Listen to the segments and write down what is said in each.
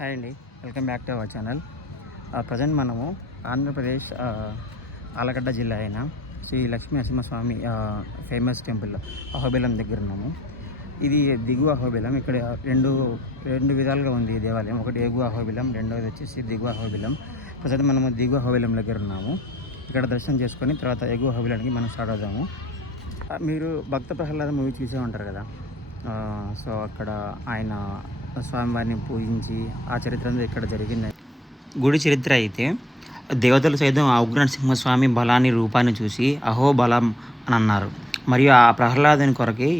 Hi అండి, welcome back to our channel. Present మనము ఆంధ్రప్రదేశ్ ఆలగడ్డ జిల్లా అయిన శ్రీ లక్ష్మీ నరసింహస్వామి ఫేమస్ టెంపుల్ అహోబిలం దగ్గర ఉన్నాము. ఇది దిగువ అహోబిలం. ఇక్కడ రెండు విధాలుగా ఉంది ఈ దేవాలయం. ఒకటి ఎగువ అహోబిలం, రెండవది వచ్చేసి దిగువ అహోబిలం. ప్రజెంట్ మనము దిగువ అహోబిలం దగ్గర ఉన్నాము. ఇక్కడ దర్శనం చేసుకొని తర్వాత ఎగువ అహోబిలానికి మనం స్టార్ట్ అవుదాము. మీరు భక్త ప్రహ్లాద మూవీ చూసే ఉంటారు కదా. సో అక్కడ ఆయన స్వామివారిని పూజించి ఆ చరిత్ర ఇక్కడ జరిగింది. గుడి చరిత్ర అయితే దేవతలు సైతం ఆ ఉగ్రనరసింహస్వామి బలాన్ని రూపాన్ని చూసి అహోబలం అని అన్నారు. మరియు ఆ ప్రహ్లాదుని కొరకి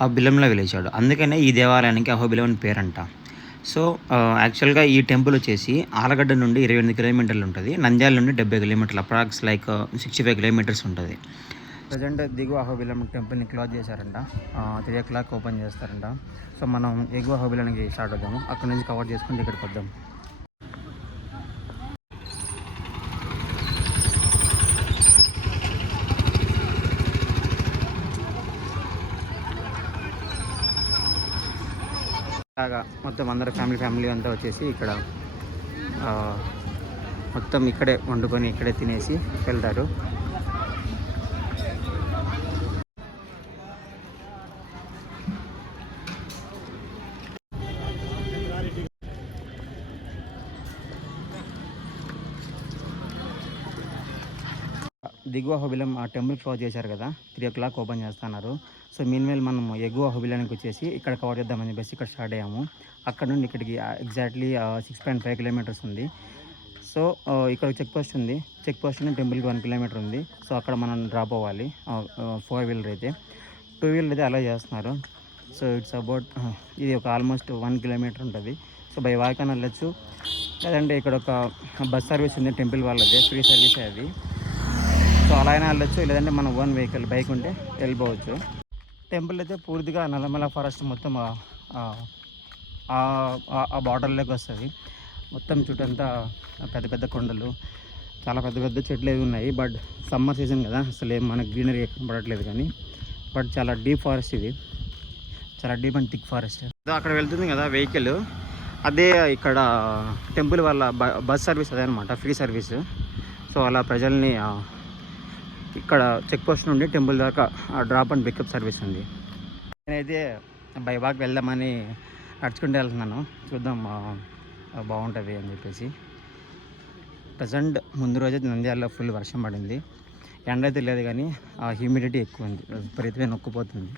ఆ బిలంలో వెలిచాడు. అందుకనే ఈ దేవాలయానికి అహోబిలం అని పేరంట. సో యాక్చువల్గా ఈ టెంపుల్ వచ్చేసి ఆలగడ్డ నుండి 28 కిలోమీటర్లు ఉంటుంది. నంద్యాల నుండి 70 కిలోమీటర్లు, అప్రాక్స్ లైక్ 65 కిలోమీటర్స్ ఉంటుంది. ప్రజెంట్ దిగువ అహోబిలం టెంపుల్ని క్లోజ్ చేశారంట. 3 o'clock ఓపెన్ చేస్తారంట. సో మనం ఎగువ అహోబిలానికి స్టార్ట్ అవుదాము. అక్కడ నుంచి కవర్ చేసుకుంటే ఇక్కడికి వద్దాం. బాగా మొత్తం అందరూ ఫ్యామిలీ అంతా వచ్చేసి ఇక్కడ మొత్తం ఇక్కడే వండుకొని ఇక్కడే తినేసి వెళ్తారు. దిగువ అహోబిలం ఆ టెంపుల్ క్లోజ్ చేశారు కదా, 3 o'clock ఓపెన్ చేస్తున్నారు. సో మీన్వేల్ మనం ఎగువ అహోబిలానికి వచ్చేసి ఇక్కడ కవర్ చేద్దామని చెప్పేసి ఇక్కడ స్టార్ట్ అయ్యాము. అక్కడ నుండి ఇక్కడికి ఎగ్జాక్ట్లీ 6.5 కిలోమీటర్స్ ఉంది. సో ఇక్కడ చెక్ పోస్ట్ ఉంది. చెక్ పోస్ట్ నుండి టెంపుల్కి 1 కిలోమీటర్ ఉంది. సో అక్కడ మనం డ్రాప్ అవ్వాలి. 4-wheeler అయితే, 2-wheeler అయితే అలా చేస్తున్నారు. సో ఇట్స్ అబౌట్ ఇది ఒక ఆల్మోస్ట్ 1 కిలోమీటర్ ఉంటుంది. సో బై వాక్ అని వెళ్ళచ్చు, లేదంటే ఇక్కడ ఒక బస్ సర్వీస్ ఉంది టెంపుల్ వాళ్ళదే, ఫ్రీ సర్వీస్ అది. సో అలా అయినా వెళ్ళొచ్చు, లేదంటే మన ఓన్ వెహికల్ బైక్ ఉంటే వెళ్ళిపోవచ్చు. టెంపుల్ అయితే పూర్తిగా నల్లమల ఫారెస్ట్ మొత్తం ఆ బార్డర్లోకి వస్తుంది. మొత్తం చుట్టంతా పెద్ద పెద్ద కొండలు, చాలా పెద్ద పెద్ద చెట్లు ఏవి ఉన్నాయి. బట్ సమ్మర్ సీజన్ కదా, అసలు ఏం మనకు గ్రీనరీ కనపడట్లేదు. కానీ బట్ చాలా డీప్ ఫారెస్ట్ ఇది, చాలా డీప్ అండ్ థిక్ ఫారెస్ట్. అక్కడ వెళ్తుంది కదా వెహికల్, అదే ఇక్కడ టెంపుల్ వాళ్ళ బస్ సర్వీస్ అదే అనమాట, ఫ్రీ సర్వీస్. సో అలా ప్రజల్ని ఇక్కడ చెక్ పోస్ట్ నుండి టెంపుల్ దాకా డ్రాప్ అండ్ పికప్ సర్వీస్ ఉంది. నేనైతే బై వాక్ వెళ్దామని నడుచుకుంటూ వెళ్తున్నాను. చూద్దాం బాగుంటుంది అని చెప్పేసి. ప్రజెంట్ ముందు రోజే నంద్యాలలో ఫుల్ వర్షం పడింది. ఎండ అయితే లేదు కానీ హ్యూమిడిటీ ఎక్కువ ఉంది, విపరీతమైన నొక్కిపోతుంది.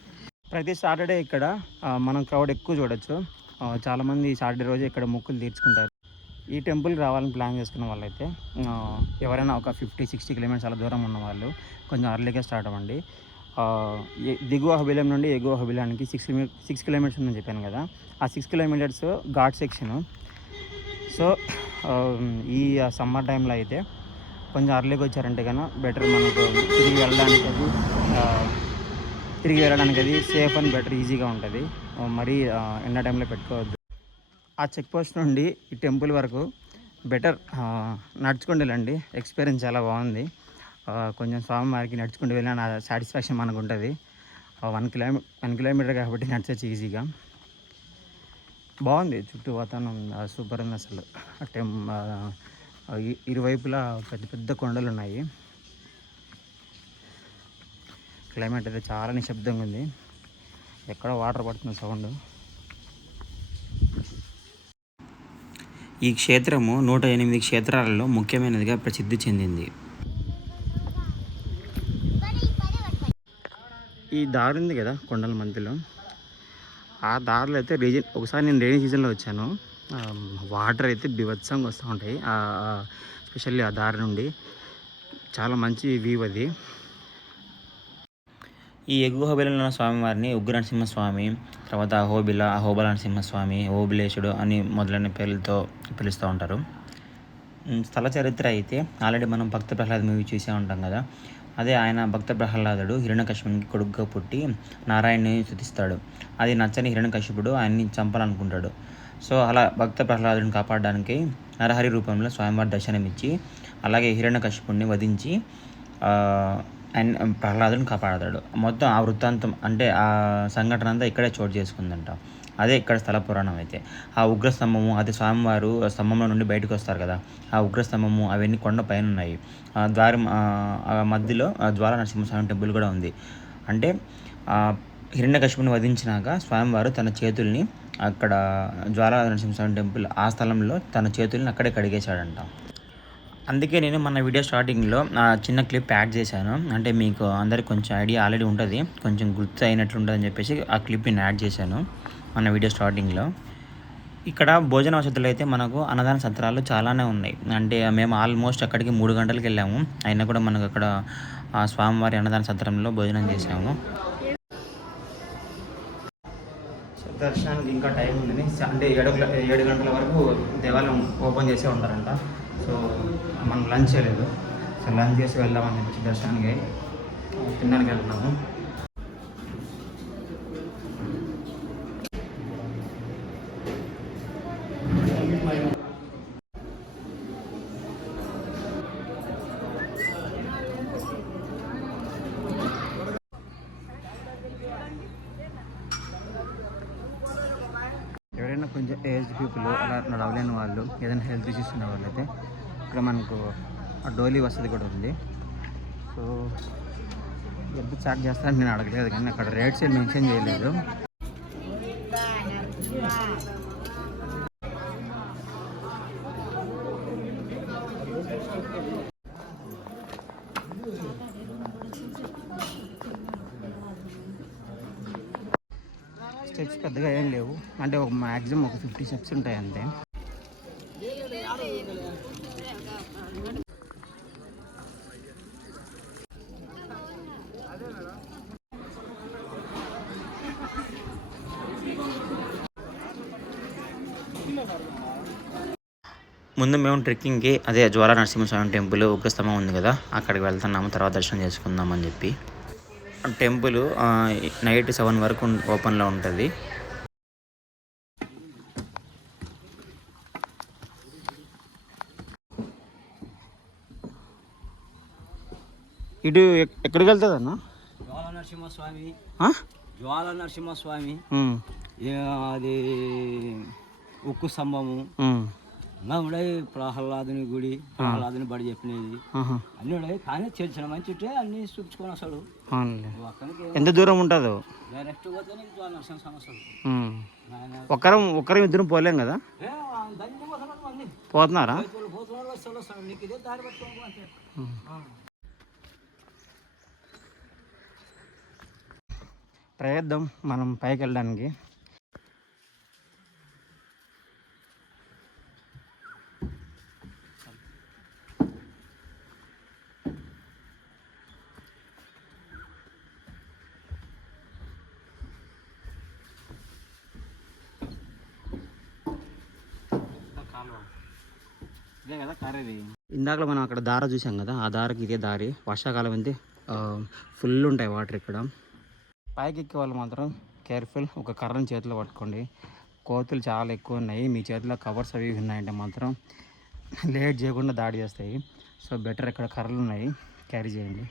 ప్రతి సాటర్డే ఇక్కడ మనం క్రౌడ్ ఎక్కువ చూడొచ్చు. చాలామంది సాటర్డే రోజు ఇక్కడ మొక్కులు తీర్చుకుంటారు. ఈ టెంపుల్కి రావాలని ప్లాన్ చేసుకున్న వాళ్ళైతే ఎవరైనా ఒక 50-60 కిలోమీటర్స్ అలా దూరం ఉన్న వాళ్ళు కొంచెం అర్లీగా స్టార్ట్ అవ్వండి. దిగువ అహోబిలం నుండి ఎగువ అహోబిలానికి 6 కిలోమీటర్స్ ఉందని చెప్పాను కదా. ఆ 6 కిలోమీటర్స్ ఘాట్ సెక్షను. సో ఈ సమ్మర్ టైంలో అయితే కొంచెం అర్లీగా వచ్చారంటే కన్నా బెటర్. మనకు తిరిగి వెళ్ళడానికి అది సేఫ్ అండ్ బెటర్, ఈజీగా ఉంటుంది. మరీ ఎండ టైంలో పెట్టుకోవద్దు. ఆ చెక్ పోస్ట్ నుండి ఈ టెంపుల్ వరకు బెటర్ నడుచుకుంటూ వెళ్ళండి. ఎక్స్పీరియన్స్ చాలా బాగుంది. కొంచెం స్వామివారికి నడుచుకుంటూ వెళ్ళిన సాటిస్ఫాక్షన్ మనకు ఉంటుంది. 1 కిలోమీటర్ కాబట్టి నడిచొచ్చు ఈజీగా. బాగుంది, చుట్టూ వాతావరణం సూపర్ ఉంది అసలు. ఇరువైపులా పెద్ద పెద్ద కొండలు ఉన్నాయి. క్లైమేట్ అయితే చాలా నిశ్శబ్దంగా ఉంది. ఎక్కడో వాటర్ పడుతున్న సౌండ్. ఈ క్షేత్రము 108 క్షేత్రాలలో ముఖ్యమైనదిగా ప్రసిద్ధి చెందింది. ఈ దారి ఉంది కదా కొండల మధ్యలో, ఆ దారిలో అయితే ఒకసారి నేను రైనీ సీజన్లో వచ్చాను. వాటర్ అయితే బీభత్సంగా వస్తూ ఉంటాయి. ఎస్పెషల్లీ ఆ దారి నుండి చాలా మంచి వ్యూ అది. ఈ ఎగువ అహోబిలంలో ఉన్న స్వామివారిని ఉగ్ర నరసింహస్వామి, తర్వాత అహోబల నరసింహస్వామి, ఓబిలేశుడు అని మొదలైన పేర్లతో పిలుస్తూ ఉంటారు. స్థల చరిత్ర అయితే ఆల్రెడీ మనం భక్త ప్రహ్లాద మూవీ చూసే ఉంటాం కదా. అదే ఆయన భక్త ప్రహ్లాదుడు హిరణ్యకశిపునికి కొడుకుగా పుట్టి నారాయణ్ని స్తుతిస్తాడు. అది నచ్చని హిరణ్యకశిపుడు ఆయన్ని చంపాలనుకుంటాడు. సో అలా భక్త ప్రహ్లాదుని కాపాడడానికి నరహరి రూపంలో స్వామివారి దర్శనమిచ్చి అలాగే హిరణ్యకశిపుడిని వధించి అండ్ ప్రహ్లాదుని కాపాడతాడు. మొత్తం ఆ వృత్తాంతం అంటే ఆ సంఘటన అంతా ఇక్కడే చోటు చేసుకుందంట. అదే ఇక్కడ స్థల పురాణం అయితే. ఆ ఉగ్రస్తంభము అది స్వామివారు స్తంభంలో నుండి బయటకు వస్తారు కదా, ఆ ఉగ్రస్తంభము అవన్నీ కొండ పైన ఉన్నాయి. ద్వారం మధ్యలో జ్వాల నరసింహస్వామి టెంపుల్ కూడా ఉంది. అంటే హిరణ్యకశిపుని వధించినాక స్వామివారు తన చేతుల్ని అక్కడ జ్వాలా నరసింహస్వామి టెంపుల్ ఆ స్థలంలో తన చేతుల్ని అక్కడే కడిగేశాడంట. అందుకే నేను మన వీడియో స్టార్టింగ్లో చిన్న క్లిప్ యాడ్ చేశాను. అంటే మీకు అందరికి కొంచెం ఐడియా ఆల్రెడీ ఉంటుంది, కొంచెం గుర్తు అయినట్లు ఉంటుందని చెప్పేసి ఆ క్లిప్ నేను యాడ్ చేశాను మన వీడియో స్టార్టింగ్లో. ఇక్కడ భోజన వసతులు అయితే మనకు అన్నదాన సత్రాలు చాలానే ఉన్నాయి. అంటే మేము ఆల్మోస్ట్ అక్కడికి 3 గంటలకు వెళ్ళాము, అయినా కూడా మనకు అక్కడ స్వామివారి అన్నదాన సత్రంలో భోజనం చేసాము. దర్శనానికి ఇంకా టైం ఉందని, అంటే 7 గంటల వరకు దేవాలయం ఓపెన్ చేసే ఉంటారంట. సో మనం లంచ్ చేయలేదు, సో లంచ్ చేసి వెళ్దామని చెప్పి దర్శనానికి తినడానికి వెళ్తున్నాము. ఎవరైనా కొంచెం ఏజ్ పీపుల్ అలా నడవలేని వాళ్ళు, ఏదైనా హెల్త్ ఇష్యూస్ ఉన్న వాళ్ళు అయితే ఇక్కడ మనకు డోలీ వసతి కూడా ఉంది. సో ఎంత చార్జ్ చేస్తారని నేను అడగలేదు, కానీ అక్కడ రేట్స్ ఏం మెన్షన్ చేయలేదు. స్టెప్స్ పెద్దగా ఏం లేవు, అంటే ఒక మ్యాక్సిమం ఒక 50 స్టెప్స్ ఉంటాయి అంతే. ముందు మేము ట్రెక్కింగ్కి అదే జ్వాలా నరసింహస్వామి టెంపుల్ ఉగ్రస్తంభం ఉంది కదా, అక్కడికి వెళ్తున్నాము, తర్వాత దర్శనం చేసుకుందామని చెప్పి. టెంపుల్ నైట్ 7 వరకు ఓపెన్లో ఉంటుంది. ఇటు ఎక్కడికి వెళ్తుంది అన్న? జ్వాల నరసింహస్వామి, జ్వాల నరసింహస్వామి, అది ఉక్కు స్తంభము, ఉన్నాయి ప్రహ్లాదుని గుడి, ప్రహ్లాదుని బడి చెప్పినది అన్నీ ఉన్నాయి. కానీ తెలిసిన మంచి అన్ని చూపించుకొని వస్తాడు. ఎంత దూరం ఉంటుందో డైరెక్ట్ పోతే జ్వాల నరసింహస్వామి వస్తాడు. ఒక్కరం ఇద్దరం పోలేం కదా, పోతున్నారా? పోతున్నాడు వస్తాడు, నీకు ఇదే దారి పట్టుకోవాలి. ప్రయత్నం మనం పైకి వెళ్ళడానికి. ఇదే కదా కారేది. ఇందాక మనం అక్కడ దారి చూసాం కదా, ఆ దారికి ఇదే దారి. వర్షాకాలం అయితే ఫుల్ ఉంటాయి వాటర్ ఇక్కడ. పైకి ఎక్కే వాళ్ళు మాత్రం కేర్ఫుల్, ఒక కర్రను చేతిలో పట్టుకోండి. కోతులు చాలా ఎక్కువ ఉన్నాయి, మీ చేతిలో కవర్స్ అవి ఉన్నాయంటే మాత్రం లేట్ చేయకుండా దాడి చేస్తాయి. సో బెటర్, ఇక్కడ కర్రలు ఉన్నాయి, క్యారీ చేయండి.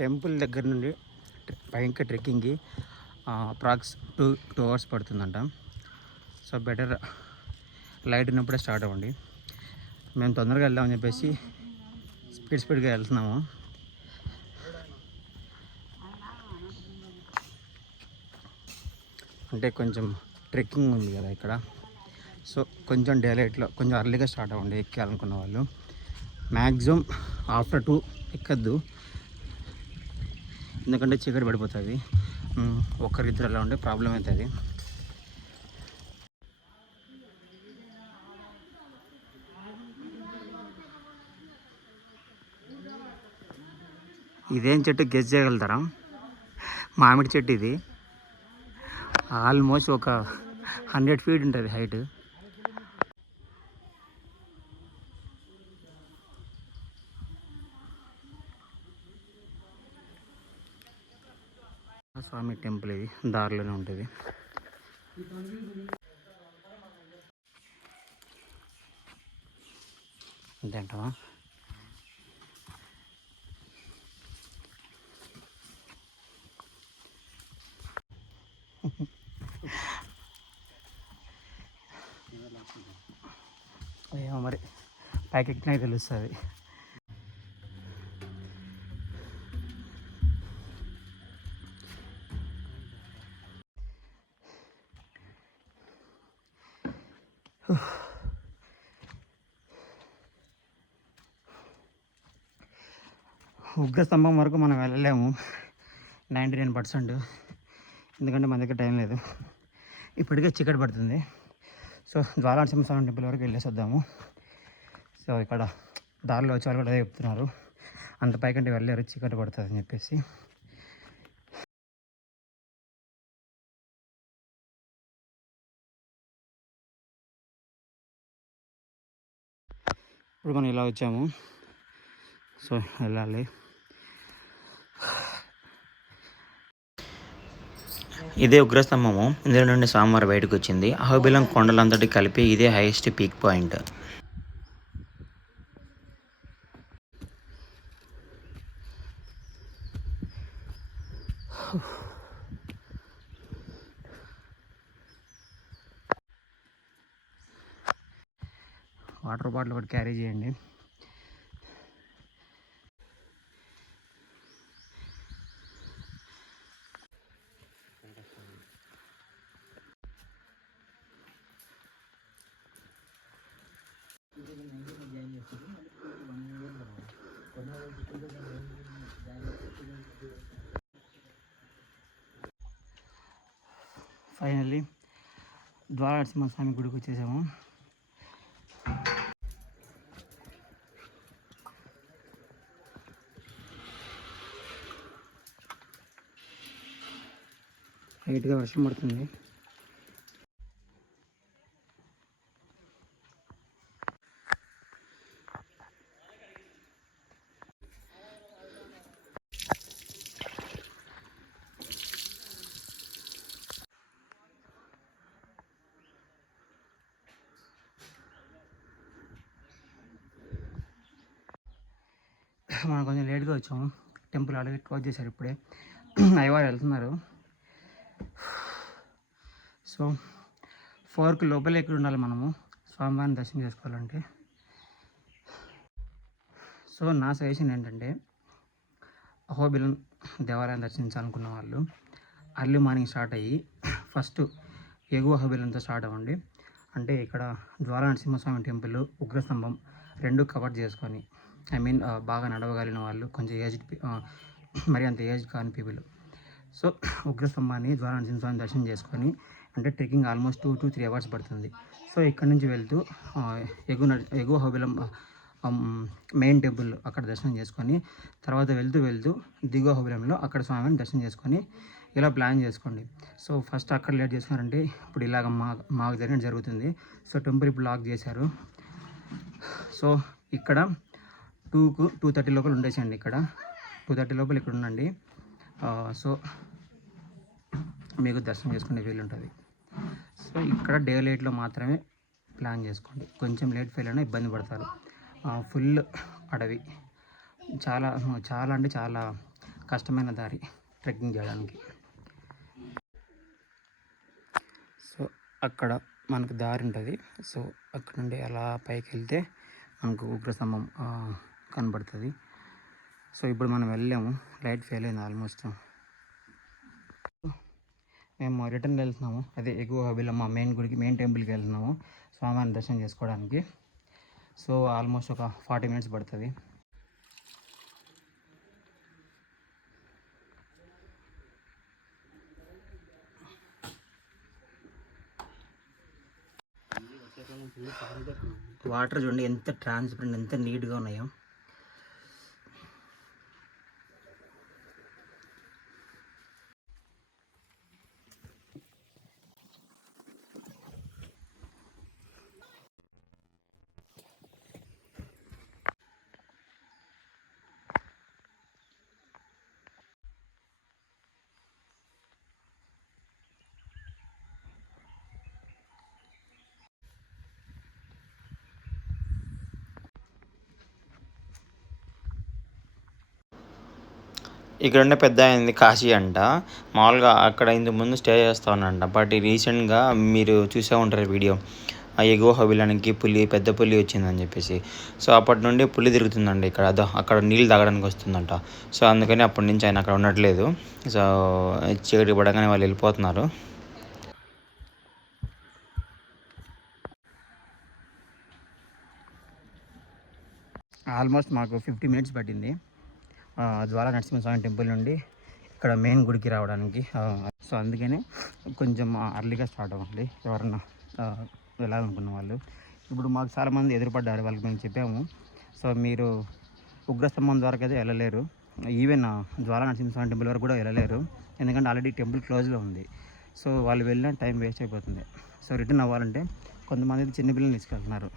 టెంపుల్ దగ్గర నుండి పైకి ట్రెక్కింగ్కి అప్రాక్స్ 2 hours పడుతుందంట. సో బెటర్ లైట్ ఉన్నప్పుడే స్టార్ట్ అవ్వండి. మేము తొందరగా వెళ్దామని చెప్పేసి స్పీడ్గా వెళ్తున్నాము. అంటే కొంచెం ట్రెక్కింగ్ ఉంది కదా ఇక్కడ, సో కొంచెం డేలైట్లో కొంచెం అర్లీగా స్టార్ట్ అవ్వండి ఎక్కాలనుకున్న వాళ్ళు. మ్యాక్సిమం ఆఫ్టర్ 2 ఎక్కద్దు, ఎందుకంటే చీకటి పడిపోతుంది. ఒక్కరిద్దరు అలా ఉంటే ప్రాబ్లం అవుతుంది. ఇదేం చెట్టు గెస్ చేయగలుగుతారా? మామిడి చెట్టు ఇది. ఆల్మోస్ట్ ఒక 100 feet ఉంటుంది హైట్. స్వామి టెంపుల్ ఇది దారిలోనే ఉంటుంది. అంతేంటవా? ఏమో మరి పైకి ఎక్కినాక తెలుస్తుంది. ఉగ్ర స్తంభం వరకు మనం వెళ్ళలేము 99%, ఎందుకంటే మన దగ్గర టైం లేదు. ఇప్పటికే చీకటి పడుతుంది. సో జ్వాలా నరసింహస్వామి టెంపుల్ వరకు వెళ్ళేసి వద్దాము. సో ఇక్కడ దారిలో వచ్చే వాళ్ళు కూడా అదే చెప్తున్నారు, అంత పైకంటే వెళ్ళారు చీకటి పడుతుంది అని చెప్పేసి. ఇప్పుడు మనం ఇలా వచ్చాము. సో వెళ్ళాలి. ఇదే ఉగ్రస్తంభము. ఇందులో నుండి స్వామివారు బయటకు వచ్చింది. అహోబిలం కొండలంతటి కలిపి ఇదే highest peak point. Water bottle ఒకటి క్యారీ చేయండి. ఫైనల్లీ జ్వాలా నరసింహస్వామి గుడికి వచ్చేసాము. లైట్గా వర్షం పడుతుంది. మనం కొంచెం లేట్గా వచ్చాము. టెంపుల్ ఆల్రెడీ క్లోజ్ చేశారు ఇప్పుడే. అయ్యవారు వెళ్తున్నారు. సో 4కి లోపలే ఎక్కడ ఉండాలి మనము స్వామివారిని దర్శనం చేసుకోవాలంటే. సో నా సజెషన్ ఏంటంటే అహోబిలం దేవాలయం దర్శించాలనుకున్న వాళ్ళు అర్లీ మార్నింగ్ స్టార్ట్ అయ్యి ఫస్ట్ ఎగువ అహోబిలంతో స్టార్ట్ అవ్వండి. అంటే ఇక్కడ జ్వాలా నరసింహస్వామి టెంపుల్, ఉగ్రస్తంభం రెండు కవర్ చేసుకొని, బాగా నడవగలిగిన వాళ్ళు, కొంచెం ఏజ్డ్, మరి అంత ఏజ్ కాని పీపుల్. సో ఉగ్రస్తంభాన్ని జ్వాలా నరసింహస్వామి దర్శనం చేసుకొని, అంటే ట్రెక్కింగ్ ఆల్మోస్ట్ 2 to 3 hours పడుతుంది. సో ఇక్కడ నుంచి వెళ్తూ ఎగువ అహోబిలం మెయిన్ టెంపుల్ అక్కడ దర్శనం చేసుకొని, తర్వాత వెళ్తూ దిగువ అహోబిలంలో అక్కడ స్వామిని దర్శనం చేసుకొని ఇలా ప్లాన్ చేసుకోండి. సో ఫస్ట్ అక్కడ లేట్ చేసుకున్నారంటే ఇప్పుడు ఇలాగ మాకు జరిగినట్టు జరుగుతుంది. సో టెంపుల్ ఇప్పుడు లాక్ చేశారు. సో ఇక్కడ 2:30 లోపల ఉండేసండి. ఇక్కడ 2:30 లోపల ఇక్కడ ఉండండి. సో మీకు దర్శనం చేసుకునే వీలు ఉంటుంది. సో ఇక్కడ డే లైట్లో మాత్రమే ప్లాన్ చేసుకోండి. కొంచెం లేట్ ఫెయిల్ అయినా ఇబ్బంది పడతారు. ఫుల్ అడవి, చాలా చాలా అంటే చాలా కష్టమైన దారి ట్రెక్కింగ్ చేయడానికి. సో అక్కడ మనకు దారి ఉంటుంది. సో అక్కడ నుండి అలా పైకి వెళ్తే మనకు ఉగ్రస్తంభం కనబడుతుంది. సో ఇప్పుడు మనం వెళ్ళాము, లైట్ ఫెయిల్ అయింది ఆల్మోస్ట్. మేము రిటర్న్ వెళ్తున్నాము. అదే ఎగువ అహోబిలం మెయిన్ గుడికి, మెయిన్ టెంపుల్కి వెళ్తున్నాము స్వామివారిని దర్శనం చేసుకోవడానికి. సో ఆల్మోస్ట్ ఒక 40 minutes పడుతుంది. వాటర్ చూడండి ఎంత ట్రాన్స్పరెంట్, ఎంత నీట్గా ఉన్నాయో. ఇక్కడ ఉండే పెద్ద అయింది కాశీ అంట. మామూలుగా అక్కడ ఇంతకు ముందు స్టే చేస్తా ఉన్నాంట. బట్ రీసెంట్గా మీరు చూసే ఉంటారు వీడియో, ఆ ఎగువ హవిలానికి పెద్ద పులి వచ్చిందని చెప్పేసి. సో అప్పటి నుండి పులి తిరుగుతుందండి ఇక్కడ. అక్కడ నీళ్ళు తాగడానికి వస్తుందంట. సో అందుకని అప్పటి నుంచి ఆయన అక్కడ ఉండట్లేదు. సో చీకటి పడగానే వాళ్ళు వెళ్ళిపోతున్నారు. ఆల్మోస్ట్ మాకు 50 మినిట్స్ పట్టింది జ్వాలా నరసింహస్వామి టెంపుల్ నుండి ఇక్కడ మెయిన్ గుడికి రావడానికి. సో అందుకనే కొంచెం అర్లీగా స్టార్ట్ అవ్వాలి ఎవరన్నా వెళ్ళాలనుకున్న వాళ్ళు. ఇప్పుడు మాకు చాలామంది ఎదురుపడ్డారు, వాళ్ళకి మేము చెప్పాము. సో మీరు ఉగ్రస్తంభం ద్వారా అయితే వెళ్ళలేరు, ఈవెన్ జ్వాలా నరసింహస్వామి టెంపుల్ వరకు కూడా వెళ్ళలేరు, ఎందుకంటే ఆల్రెడీ టెంపుల్ క్లోజ్లో ఉంది. సో వాళ్ళు వెళ్ళిన టైం వేస్ట్ అయిపోతుంది. సో రిటర్న్ అవ్వాలంటే కొంతమంది చిన్నపిల్లల్ని తీసుకెళ్తున్నారు.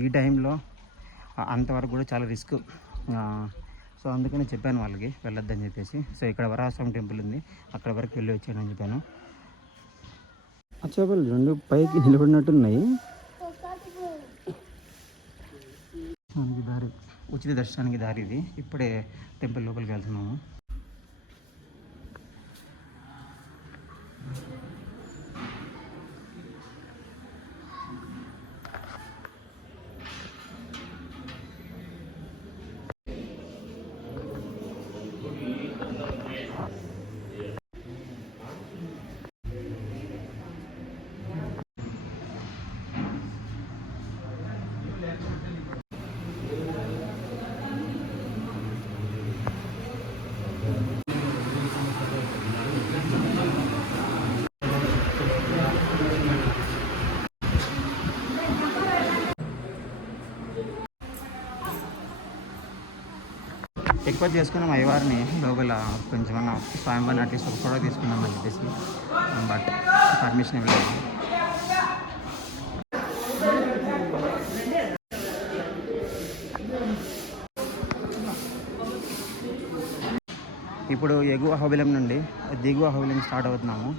ఈ టైంలో అంతవరకు కూడా చాలా రిస్క్. సో అందుకని చెప్పాను వాళ్ళకి వెళ్ళొద్దని చెప్పేసి. సో ఇక్కడ వరాహస్వామి టెంపుల్ ఉంది, అక్కడ వరకు వెళ్ళి వచ్చానని చెప్పాను. ఆ చేపలు రెండు పైకి నిలబడినట్టున్నాయి. దారి ఉచిత దర్శనానికి దారి ఇది. ఇప్పుడే టెంపుల్ లోపలికి వెళ్తున్నాము. ఎక్కువ చేసుకున్నాం అయ్యవారిని లోపల కొంచెం స్వామివారిని అట్లీస్ట్ ఒక ఫోటో తీసుకున్నామని చెప్పేసి, బట్ పర్మిషన్ ఇవ్వలేదు. ఇప్పుడు ఎగువ హవిలం నుండి దిగువ హవిలం స్టార్ట్ అవుతున్నాము.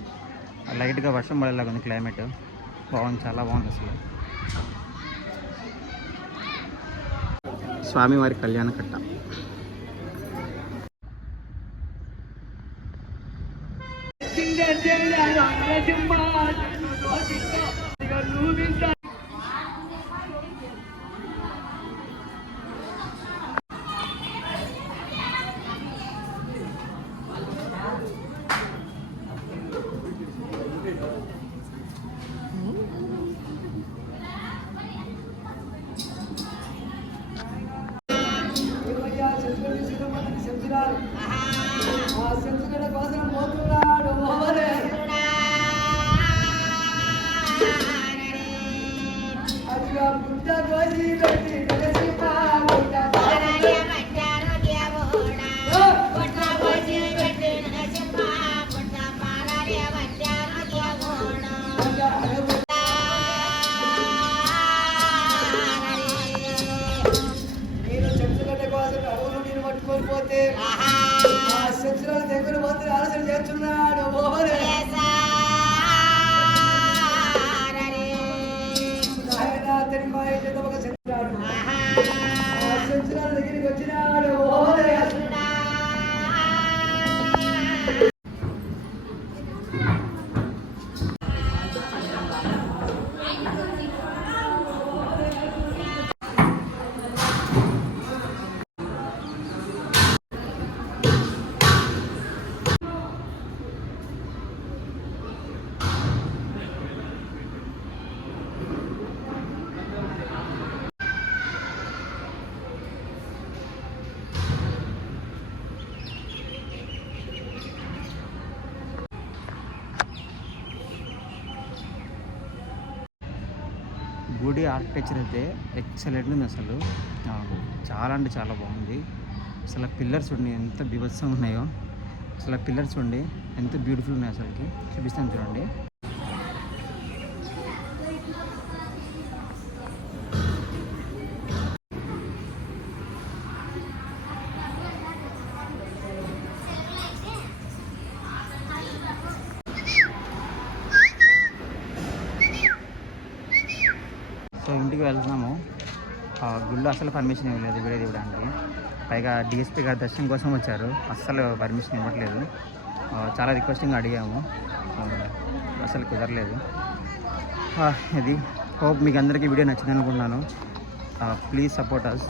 లైట్గా వర్షం పడేలాగా ఉంది క్లైమేట్, బాగుంది, చాలా బాగుంది అసలు. స్వామివారి కళ్యాణ కట్ట. గుడి ఆర్కిటెక్చర్ అయితే ఎక్సలెంట్ ఉంది అసలు. చాలా అంటే చాలా బాగుంది అసలు. పిల్లర్స్ ఉండి ఎంత బీభత్సంగా ఉన్నాయో అసలు. పిల్లర్స్ ఉండి ఎంత బ్యూటిఫుల్ ఉన్నాయి అసలుకి. చూపిస్తాను చూడండి. సో ఇంటికి వెళ్తున్నాము. గుళ్ళు అసలు పర్మిషన్ ఇవ్వలేదు వీడియో తీయడానికి. పైగా డిఎస్పీ గారి దర్శనం కోసం వచ్చారు, అస్సలు పర్మిషన్ ఇవ్వట్లేదు. చాలా రిక్వెస్టింగ్ అడిగాము, అసలు కుదరలేదు. ఇది హోప్ మీకు అందరికీ వీడియో నచ్చింది అనుకుంటున్నాను. Please support us.